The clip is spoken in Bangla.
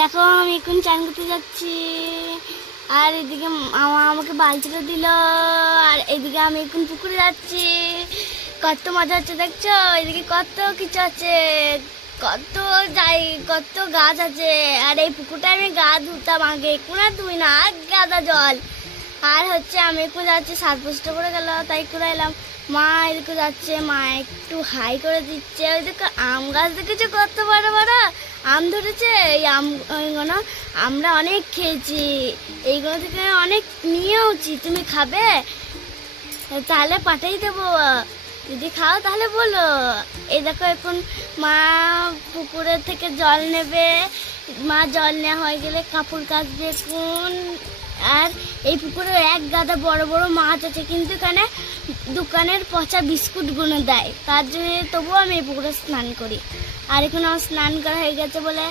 দেখো আমি এখন চান করতে যাচ্ছি, আর এদিকে আমাকে বালতিটা দিল, আর এদিকে আমি এখন পুকুরে যাচ্ছি। কত মজা হচ্ছে দেখছো, এদিকে কত কিছু আছে, কত কত গাছ আছে। আর এই পুকুরটা আমি গা ধুতাম আগে, এখন আর ধুই না, গাদা জল। আর হচ্ছে আমি একটু যাচ্ছি, সাতপুষ্ট করে গেল তাই করে এলাম। মা এদিকে যাচ্ছে, মা একটু হাই করে দিচ্ছে। ওই দেখো আম গাছ দেখেছো কত বড় বড় আম ধরেছে। এই আমগুলো আমরা অনেক খেয়েছি, এইগুলো থেকে অনেক নিয়েওছি। তুমি খাবে? তাহলে পাঠাই দেবো, যদি খাও তাহলে বলো। এই দেখো এখন মা পুকুরের থেকে জল নেবে, মা জল নেওয়া হয়ে গেলে কাপড় কাচবে কোন। আর এই পুকুরে এক গাদা বড় বড় মাছ আছে, কিন্তু এখানে দোকানের পচা বিস্কুটগুলো দেয়, তার জন্য তবুও আমি এই পুকুরে স্নান করি। আর এখন আমার স্নান করা হয়ে গেছে বলে